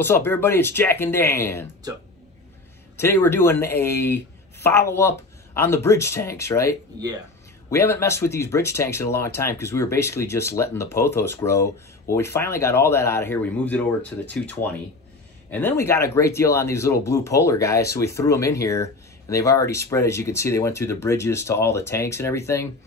What's up, everybody? It's Jack and Dan. So, today we're doing a follow-up on the bridge tanks, right? yeah. We haven't messed with these bridge tanks in a long time because we were basically just letting the pothos grow. Well, we finally got all that out of here. We moved it over to the 220. And then we got a great deal on these little blue polar guys, so we threw them in here. And they've already spread, as you can see. They went through the bridges to all the tanks and everything.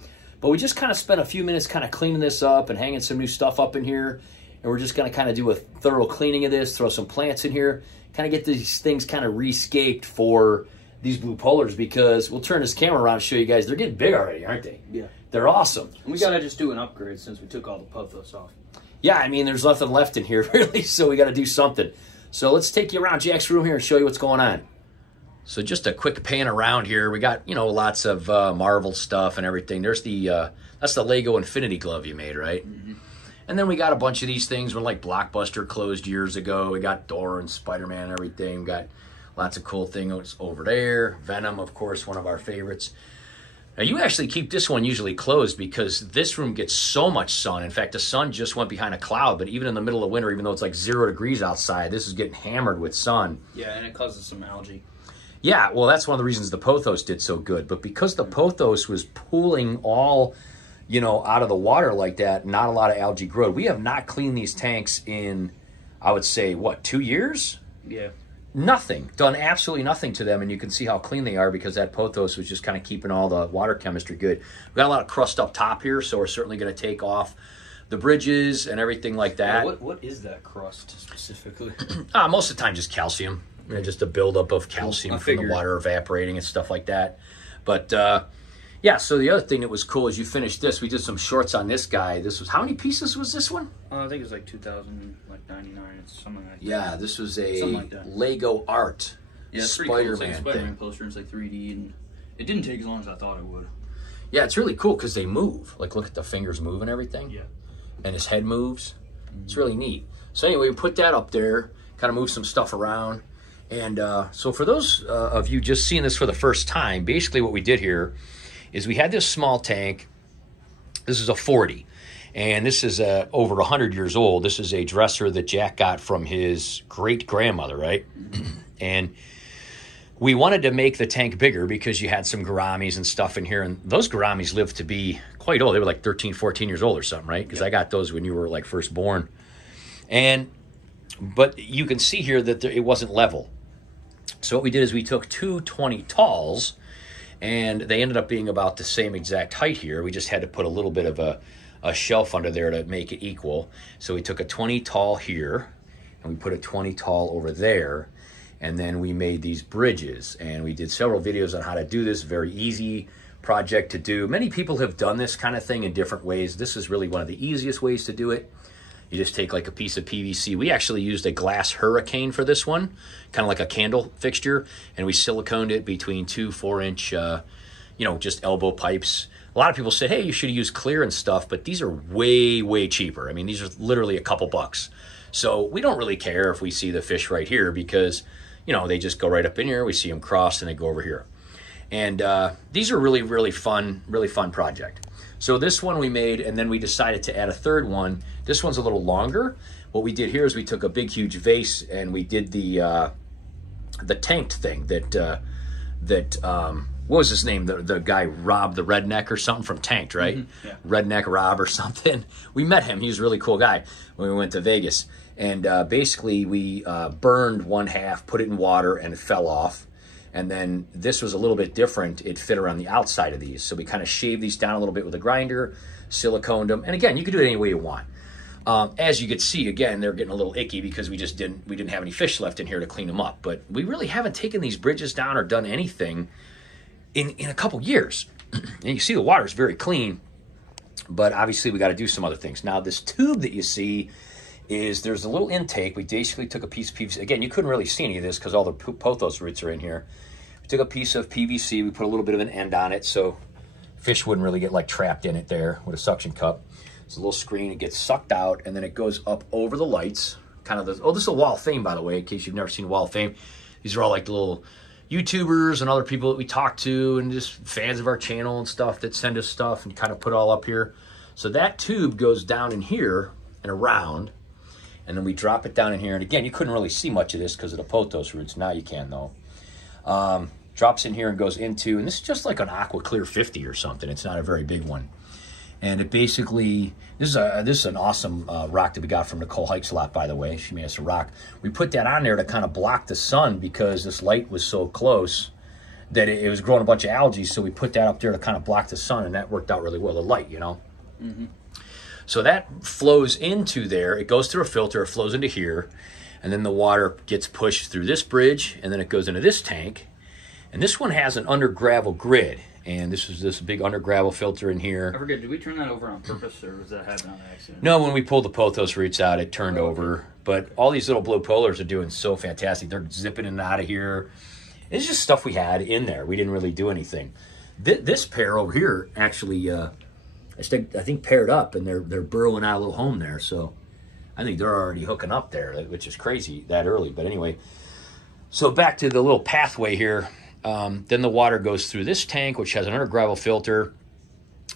But we just kind of spent a few minutes kind of cleaning this up and hanging some new stuff up in here. And we're just going to kind of do a thorough cleaning of this, throw some plants in here, kind of get these things kind of rescaped for these blue polars, because we'll turn this camera around and show you guys. They're getting big already, aren't they? Yeah. They're awesome. And we got to just do an upgrade since we took all the pothos off. Yeah, I mean, there's nothing left in here, really, so we got to do something. So let's take you around Jack's room here and show you what's going on. So just a quick pan around here. We got, you know, lots of Marvel stuff and everything. There's the, that's the Lego Infinity Glove you made, right? Mm-hmm. And then we got a bunch of these things when, like, Blockbuster closed years ago. We got Thor and Spider-Man and everything. We got lots of cool things over there. Venom, of course, one of our favorites. Now, you actually keep this one usually closed because this room gets so much sun. In fact, the sun just went behind a cloud, but even in the middle of winter, even though it's like 0 degrees outside, this is getting hammered with sun. Yeah, and it causes some algae. Yeah, well, that's one of the reasons the pothos did so good. But because the pothos was pooling all, you know, out of the water like that, not a lot of algae growth. We have not cleaned these tanks in, I would say, what, 2 years? Yeah. Nothing. Done absolutely nothing to them, and you can see how clean they are because that pothos was just kind of keeping all the water chemistry good. We've got a lot of crust up top here, so we're certainly going to take off the bridges and everything like that. What is that crust specifically? Most of the time just calcium. You know, just a buildup of calcium from the water evaporating and stuff like that. But, yeah, so the other thing that was cool is you finished this. We did some shorts on this guy. This was, how many pieces was this one? I think it was like 2,099. It's something like that. Yeah, this was a like Lego art Spider-Man thing. Poster. It's like 3D, and it didn't take as long as I thought it would. Yeah, it's really cool because they move. Like, look at the fingers move and everything. Yeah. And his head moves. It's really neat. So anyway, we put that up there, kind of move some stuff around. And so for those of you just seeing this for the first time, basically what we did here is we had this small tank. This is a 40. And this is over 100 years old. This is a dresser that Jack got from his great-grandmother, right? And we wanted to make the tank bigger because you had some gouramis and stuff in here. And those gouramis lived to be quite old. They were like 13, 14 years old or something, right? Because I got those when you were like first born. But you can see here that it wasn't level. So what we did is we took two 20 talls, and they ended up being about the same exact height here. We just had to put a little bit of a shelf under there to make it equal. So we took a 20 tall here, and we put a 20 tall over there, and then we made these bridges. And we did several videos on how to do this. Very easy project to do. Many people have done this kind of thing in different ways. This is really one of the easiest ways to do it. You just take like a piece of PVC. We actually used a glass hurricane for this one, kind of like a candle fixture, and we siliconed it between 2 4-inch, you know, just elbow pipes. A lot of people said, hey, you should use clear and stuff, but these are way, way cheaper. I mean, these are literally a couple bucks. So we don't really care if we see the fish right here because, you know, they just go right up in here. We see them cross and they go over here. And these are really, really fun project. So this one we made, and then we decided to add a third one. This one's a little longer. What we did here is we took a big, huge vase, and we did the tanked thing that what was his name? The guy Rob the Redneck or something from Tanked, right? Mm-hmm. Yeah. Redneck Rob or something. We met him. He was a really cool guy when we went to Vegas. And basically we burned one half, put it in water, and it fell off. And then this was a little bit different. It fit around the outside of these. So we kind of shaved these down a little bit with a grinder, siliconed them. And again, you can do it any way you want. As you can see, again, they're getting a little icky because we didn't have any fish left in here to clean them up. But we really haven't taken these bridges down or done anything in a couple years. And you see the water is very clean, but obviously we got to do some other things. Now this tube that you see there's a little intake. We basically took a piece of PVC. Again, you couldn't really see any of this because all the pothos roots are in here. We took a piece of PVC. We put a little bit of an end on it so fish wouldn't really get like trapped in it there with a suction cup. It's a little screen. It gets sucked out, and then it goes up over the lights. Kind of this is a wall of fame, by the way, in case you've never seen a wall of fame. These are all like the little YouTubers and other people that we talk to and just fans of our channel and stuff that send us stuff and kind of put all up here. So that tube goes down in here and around. And then we drop it down in here. And again, you couldn't really see much of this because of the pothos roots. Now you can, though. Drops in here and goes into, and this is just like an Aqua Clear 50 or something. It's not a very big one. And it basically, this is an awesome rock that we got from Nicole Hikes a lot, by the way. She made us a rock. We put that on there to kind of block the sun because this light was so close that it was growing a bunch of algae. So we put that up there to kind of block the sun, and that worked out really well, the light, you know. Mm-hmm. So that flows into there. It goes through a filter. It flows into here. And then the water gets pushed through this bridge, and then it goes into this tank. And this one has an under gravel grid. And this is this big under gravel filter in here. I forget, did we turn that over on purpose, or was that happen on accident? No, when we pulled the pothos roots out, it turned over. But all these little blue polars are doing so fantastic. They're zipping in and out of here. It's just stuff we had in there. We didn't really do anything. This pair over here actually, I think paired up, and they're burrowing out a little home there. So I think they're already hooking up there, which is crazy that early. But anyway, so back to the little pathway here. Then the water goes through this tank, which has an under gravel filter,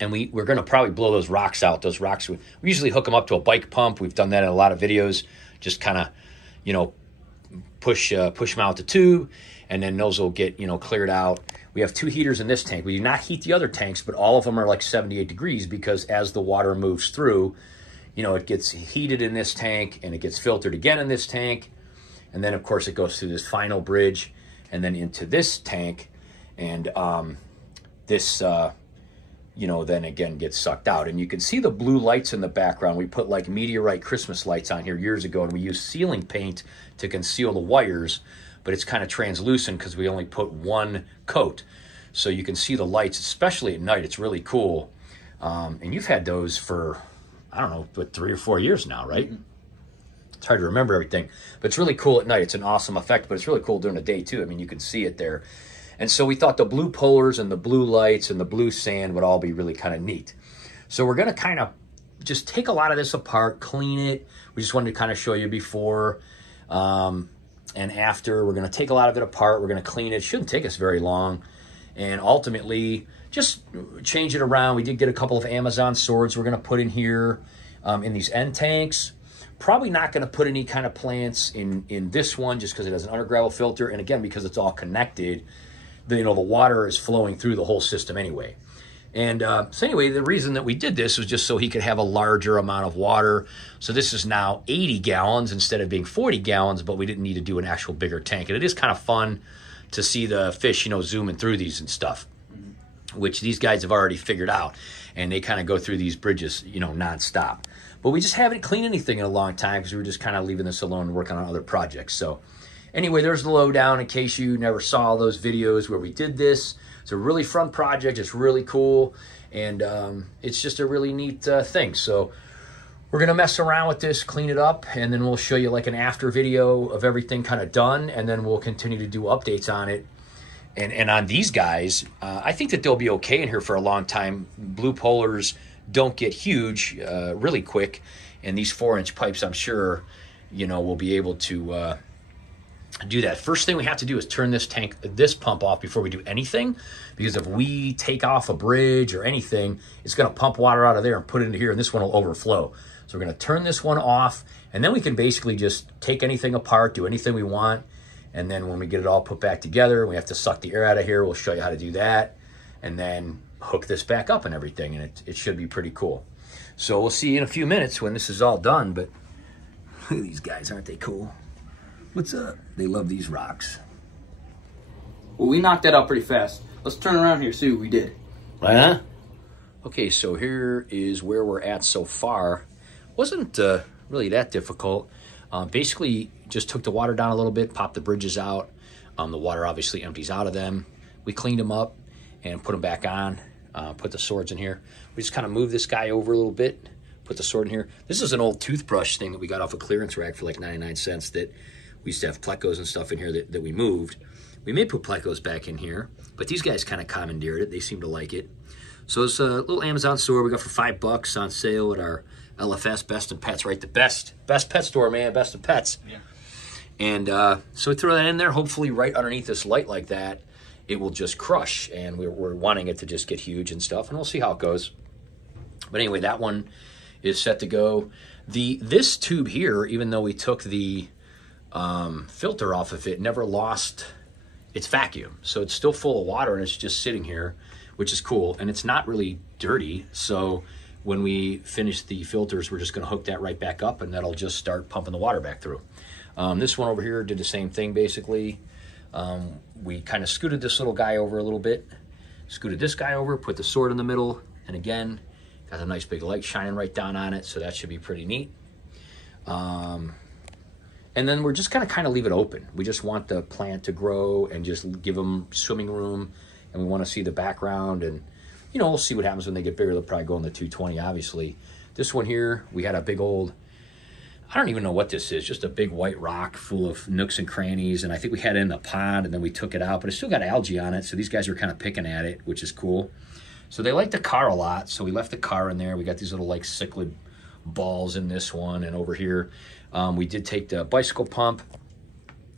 and we're going to probably blow those rocks out. Those rocks, we usually hook them up to a bike pump. We've done that in a lot of videos. Just kind of, you know, push them out the tube, and then those will get, you know, cleared out. We have 2 heaters in this tank. We do not heat the other tanks, but all of them are like 78 degrees because as the water moves through, you know, it gets heated in this tank and it gets filtered again in this tank, and then of course it goes through this final bridge and then into this tank, and this, you know, then again gets sucked out. And you can see the blue lights in the background. We put like meteorite Christmas lights on here years ago, and we used sealing paint to conceal the wires, but it's kind of translucent because we only put 1 coat. So you can see the lights, especially at night. It's really cool. And you've had those for, I don't know, but 3 or 4 years now, right? Mm-hmm. It's hard to remember everything, but it's really cool at night. It's an awesome effect, but it's really cool during the day too. I mean, you can see it there. And so we thought the blue polars and the blue lights and the blue sand would all be really kind of neat. So we're going to kind of just take a lot of this apart, clean it. We just wanted to kind of show you before and after. We're going to take a lot of it apart. We're going to clean it. It shouldn't take us very long. And ultimately, just change it around. We did get a couple of Amazon swords we're going to put in here in these end tanks. Probably not going to put any kind of plants in this one just because it has an under gravel filter. And again, because it's all connected, you know, the water is flowing through the whole system anyway. And so anyway, the reason that we did this was just so he could have a larger amount of water. So this is now 80 gallons instead of being 40 gallons, but we didn't need to do an actual bigger tank. And it is kind of fun to see the fish, you know, zooming through these and stuff, which these guys have already figured out. And they kind of go through these bridges, you know, nonstop. But we just haven't cleaned anything in a long time because we were just kind of leaving this alone and working on other projects. So anyway, there's the lowdown in case you never saw those videos where we did this. It's a really fun project. It's really cool. And it's just a really neat thing. So we're going to mess around with this, clean it up, and then we'll show you like an after video of everything kind of done. And then we'll continue to do updates on it. And on these guys, I think that they'll be okay in here for a long time. Blue polars don't get huge really quick, and these 4-inch pipes, I'm sure, you know, will be able to do that. First thing we have to do is turn this pump off before we do anything, because if we take off a bridge or anything, it's going to pump water out of there and put it into here, and this one will overflow. So we're going to turn this one off, and then we can basically just take anything apart, do anything we want, and then when we get it all put back together, we have to suck the air out of here. We'll show you how to do that, and then hook this back up and everything, and it should be pretty cool. So we'll see you in a few minutes when this is all done, but look at these guys, aren't they cool? What's up? They love these rocks. Well, we knocked that out pretty fast. Let's turn around here, see what we did. Huh? Okay, so here is where we're at so far. Wasn't really that difficult. Basically, just took the water down a little bit, popped the bridges out. The water obviously empties out of them. We cleaned them up and put them back on, put the swords in here. We just kind of moved this guy over a little bit, put the sword in here. This is an old toothbrush thing that we got off a clearance rack for like 99 cents that we used to have plecos and stuff in here that we moved. We may put plecos back in here, but these guys kind of commandeered it. They seem to like it. So it's a little Amazon sword we got for $5 on sale at our LFS Best in Pets, right? The best pet store, man, Best in Pets. Yeah. And so we throw that in there. Hopefully right underneath this light like that, it will just crush. And we're wanting it to just get huge and stuff. And we'll see how it goes. But anyway, that one is set to go. This tube here, even though we took the filter off of it, never lost its vacuum. So it's still full of water and it's just sitting here, which is cool. And it's not really dirty. So when we finish the filters, we're just gonna hook that right back up and that'll just start pumping the water back through. This one over here did the same thing basically. We kind of scooted this little guy over a little bit, scooted this guy over, put the sword in the middle, and again, got a nice big light shining right down on it, so that should be pretty neat. And then we're just gonna kind of leave it open. We just want the plant to grow and just give them swimming room, and we want to see the background, and you know, we'll see what happens when they get bigger. They'll probably go in the 220, obviously. This one here, we had a big old, I don't even know what this is, just a big white rock full of nooks and crannies, and I think we had it in the pond, and then we took it out, but it still got algae on it, so these guys are kind of picking at it, which is cool. So they like the car a lot, so we left the car in there. We got these little like cichlid balls in this one, and over here, we did take the bicycle pump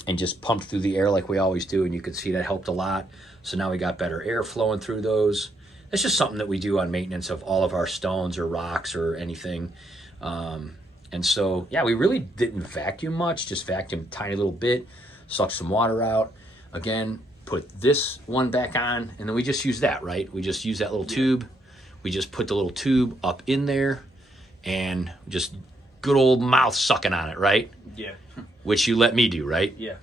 and just pumped through the air like we always do, and you could see that helped a lot. So now we got better air flowing through those. That's just something that we do on maintenance of all of our stones or rocks or anything. And so, yeah, we really didn't vacuum much, just vacuumed a tiny little bit, sucked some water out. Again, put this one back on, and then we just use that, right? We just use that little tube. We just put the little tube up in there and just good old mouth sucking on it, right? Yeah. Which you let me do, right? Yeah.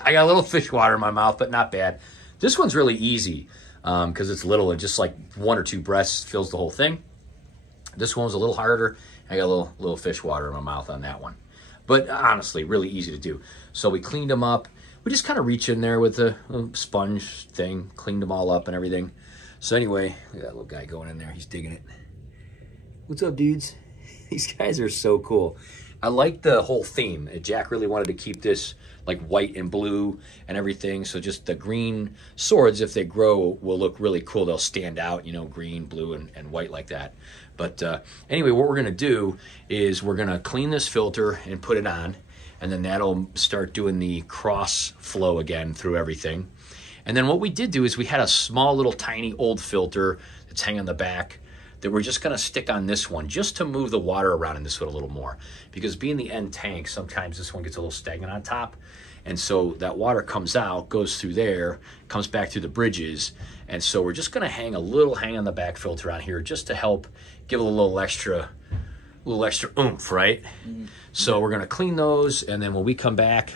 I got a little fish water in my mouth, but not bad. This one's really easy because it's little and just like 1 or 2 breaths fills the whole thing. This one was a little harder. I got a little fish water in my mouth on that one. But honestly, really easy to do. So we cleaned them up. We just kind of reach in there with a sponge thing, cleaned them all up and everything. So anyway, look at that little guy going in there. He's digging it. What's up, dudes? These guys are so cool. I like the whole theme. Jack really wanted to keep this like white and blue and everything. So just the green swords, if they grow, will look really cool. They'll stand out, you know, green, blue, and white like that. But anyway, what we're gonna do is we're gonna clean this filter and put it on, and then that'll start doing the cross flow again through everything. And then what we did do is we had a small little tiny old filter that's hanging on the back that we're just gonna stick on this one just to move the water around in this one a little more. Because being the end tank, sometimes this one gets a little stagnant on top. And so that water comes out, goes through there, comes back through the bridges. And so we're just gonna hang a little hang on the back filter on here just to help give it a little extra oomph, right? Mm-hmm. So we're gonna clean those, and then when we come back,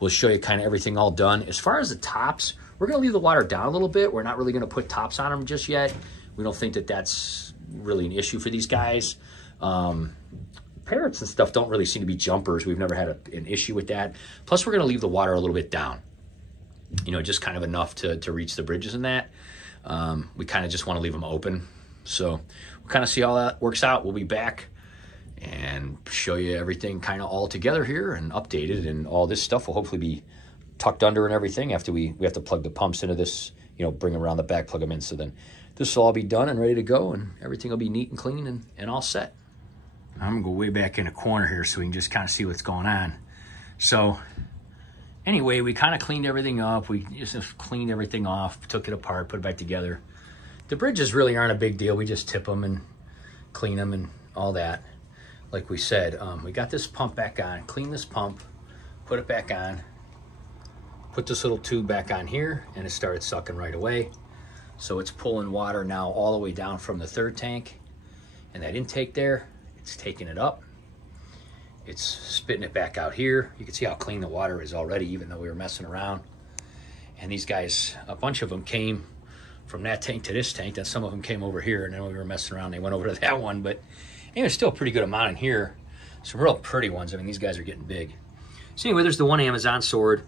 we'll show you kind of everything all done. As far as the tops, we're gonna leave the water down a little bit. We're not really gonna put tops on them just yet. We don't think that that's really an issue for these guys. Parrots and stuff don't really seem to be jumpers. We've never had an issue with that. Plus, we're gonna leave the water a little bit down. You know, just kind of enough to reach the bridges and that. We kind of just wanna leave them open. So we'll kind of see how that works out. We'll be back and show you everything kind of all together here and updated, and all this stuff will hopefully be tucked under and everything after we have to plug the pumps into this, you know, bring them around the back, plug them in. So then this will all be done and ready to go, and everything will be neat and clean and all set. I'm gonna go way back in the corner here so we can just kind of see what's going on. So anyway, we kind of cleaned everything up. We just cleaned everything off, took it apart, put it back together. The bridges really aren't a big deal. We just tip them and clean them and all that. Like we said, we got this pump back on, clean this pump, put it back on, put this little tube back on here, and it started sucking right away. So it's pulling water now all the way down from the third tank, and that intake there, it's taking it up. It's spitting it back out here. You can see how clean the water is already, even though we were messing around. And these guys, a bunch of them came from that tank to this tank. Then some of them came over here, and then we were messing around, they went over to that one. But anyway, still a pretty good amount in here. Some real pretty ones. I mean, these guys are getting big. So anyway, there's the one Amazon sword.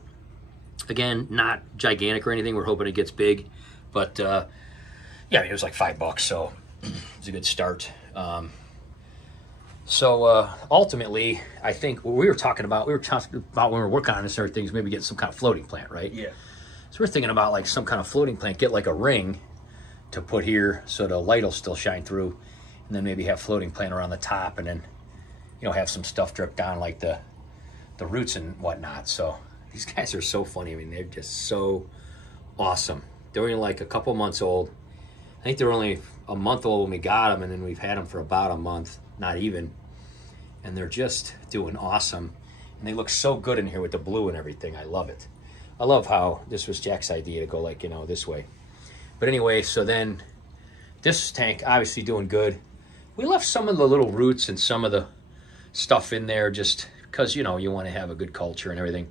Again, not gigantic or anything. We're hoping it gets big. But yeah, I mean, it was like $5, so it's a good start. So ultimately, I think what we were talking about when we were working on this and things, maybe get some kind of floating plant, right? Yeah. So we're thinking about like some kind of floating plant, get like a ring to put here so the light will still shine through, and then maybe have floating plant around the top, and then, you know, have some stuff drip down like the roots and whatnot. So these guys are so funny. I mean, they're just so awesome. They're only like a couple months old. I think they're only a month old when we got them, and then we've had them for about a month, not even. and they're just doing awesome. And they look so good in here with the blue and everything. I love it. I love how this was Jack's idea to go like, you know, this way. But anyway, so then this tank obviously doing good. We left some of the little roots and some of the stuff in there just because, you know, you want to have a good culture and everything.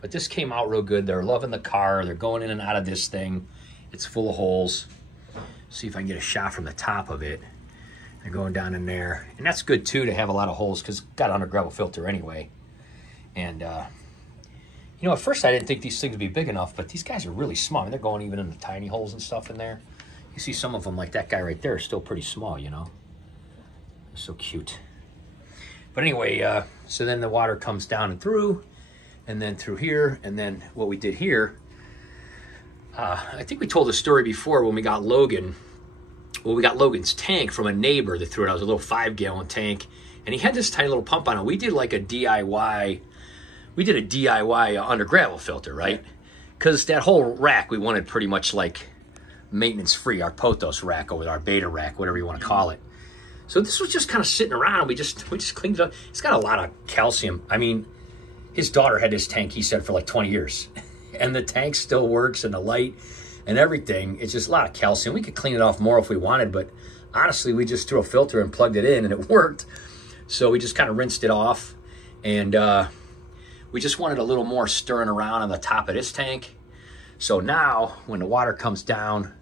But this came out real good. They're loving the car. They're going in and out of this thing. It's full of holes. See if I can get a shot from the top of it. They're going down in there. And that's good, too, to have a lot of holes because it's got an under gravel filter anyway. And, you know, at first I didn't think these things would be big enough, but these guys are really small. I mean, they're going even in the tiny holes and stuff in there. You see some of them, like that guy right there, is still pretty small, you know. They're so cute. But anyway, so then the water comes down and through, and then through here, and then what we did here, I think we told the story before when we got Logan. Well, we got Logan's tank from a neighbor that threw it out. It was a little 5-gallon tank, and he had this tiny little pump on it. We did like a DIY, under gravel filter, right? Because that whole rack we wanted pretty much like maintenance-free, our Pothos rack over our Beta rack, whatever you want to call it. So this was just kind of sitting around. We just cleaned it up. It's got a lot of calcium. I mean, his daughter had this tank, he said, for like 20 years. And the tank still works and the light and everything. It's just a lot of calcium. We could clean it off more if we wanted, but honestly, we just threw a filter and plugged it in and it worked. So we just kind of rinsed it off. And we just wanted a little more stirring around on the top of this tank. So now when the water comes down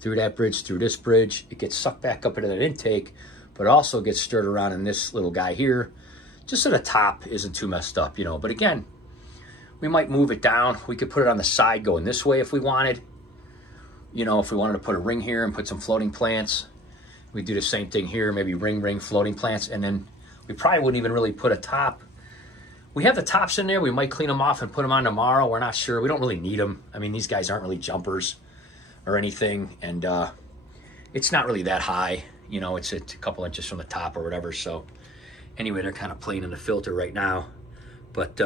through that bridge, through this bridge, it gets sucked back up into that intake, but it also gets stirred around in this little guy here, just so the top isn't too messed up, you know. But again, we might move it down. We could put it on the side going this way if we wanted. You know, if we wanted to put a ring here and put some floating plants, we'd do the same thing here, maybe ring, floating plants, and then we probably wouldn't even really put a top. We have the tops in there. We might clean them off and put them on tomorrow. We're not sure. We don't really need them. I mean, these guys aren't really jumpers or anything, and it's not really that high. You know, it's a couple inches from the top or whatever. So anyway, they're kind of playing in the filter right now. But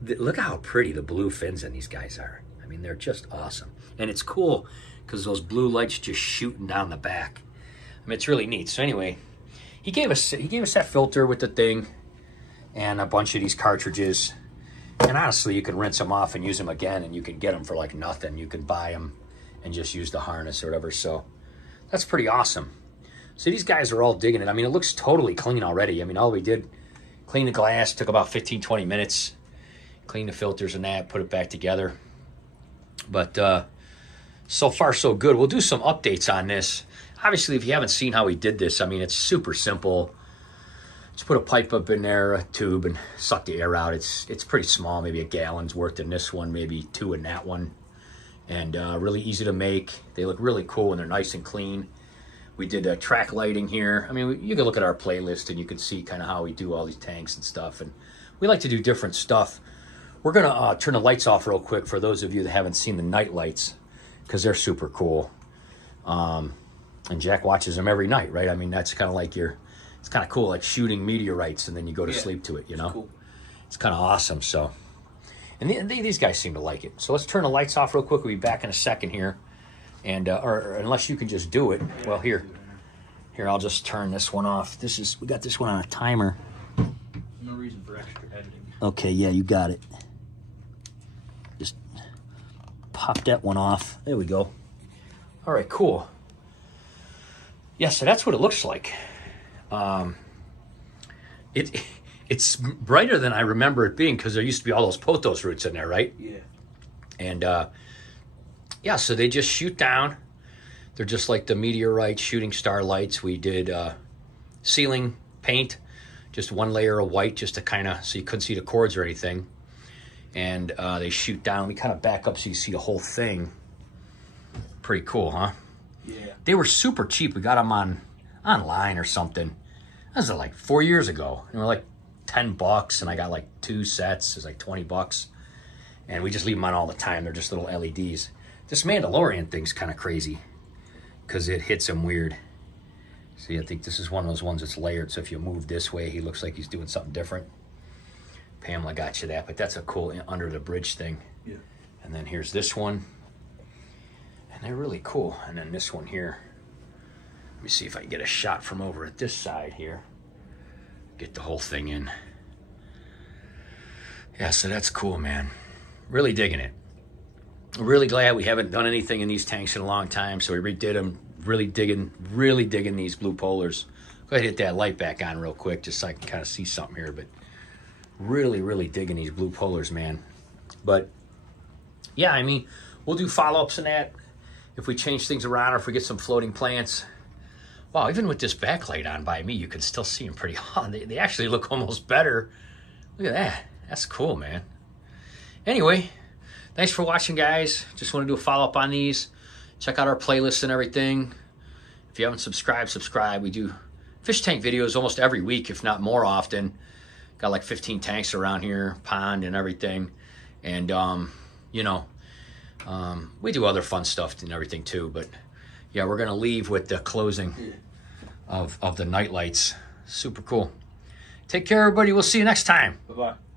look how pretty the blue fins in these guys are. I mean, they're just awesome. And it's cool because those blue lights just shooting down the back. I mean, it's really neat. So anyway, he gave us that filter with the thing and a bunch of these cartridges. And honestly, you can rinse them off and use them again, and you can get them for like nothing. You can buy them and just use the harness or whatever. So that's pretty awesome. So these guys are all digging it. I mean, it looks totally clean already. I mean, all we did, clean the glass, took about 15, 20 minutes, clean the filters and that, put it back together. But so far, so good. We'll do some updates on this. Obviously, if you haven't seen how we did this, I mean, it's super simple. Just put a pipe up in there, a tube, and suck the air out. It's pretty small, maybe a gallon's worth in this one, maybe 2 in that one. And really easy to make. They look really cool and they're nice and clean. We did track lighting here. I mean, you can look at our playlist and you can see kind of how we do all these tanks and stuff. And we like to do different stuff. We're going to turn the lights off real quick for those of you that haven't seen the night lights, because they're super cool. And Jack watches them every night, right? I mean, that's kind of like it's kind of cool, like shooting meteorites and then you go to sleep to it, you know? Cool. It's kind of awesome, so. And these guys seem to like it. So let's turn the lights off real quick. We'll be back in a second here. And, or unless you can just do it. Well, here, I'll just turn this one off. We got this one on a timer. No reason for extra editing. Okay, yeah, you got it. Just pop that one off. There we go. All right, cool. Yeah, so that's what it looks like. It's brighter than I remember it being because there used to be all those pothos roots in there, right? Yeah. And yeah, so they just shoot down. They're just like the meteorite shooting star lights. We did ceiling paint, just one layer of white just to kind of, so you couldn't see the cords or anything. And they shoot down. We kind of back up so you see the whole thing. Pretty cool, huh? Yeah. They were super cheap. We got them online or something. That was like 4 years ago. They were like $10, and I got like 2 sets. It was like $20. And we just leave them on all the time. They're just little LEDs. This Mandalorian thing's kind of crazy because it hits him weird. See, I think this is one of those ones that's layered. So if you move this way, he looks like he's doing something different. Pamela got you that, but that's a cool under the bridge thing. Yeah. And then here's this one. And they're really cool. And then this one here. Let me see if I can get a shot from over at this side here. Get the whole thing in. Yeah, so that's cool, man. Really digging it. Really glad we haven't done anything in these tanks in a long time, so we redid them. Really digging these blue polars. Go ahead and hit that light back on real quick just so I can kind of see something here, but really digging these blue polars, man. But yeah, I mean, we'll do follow-ups in that if we change things around or if we get some floating plants. Wow, even with this backlight on by me, you can still see them pretty hot. They actually look almost better. Look at that. That's cool, man. Anyway, thanks for watching, guys. Just want to do a follow-up on these. Check out our playlist and everything. If you haven't subscribed, subscribe. We do fish tank videos almost every week, if not more often. Got like 15 tanks around here, pond and everything. And, you know, we do other fun stuff and everything too. But, yeah, we're going to leave with the closing of the night lights. Super cool. Take care, everybody. We'll see you next time. Bye-bye.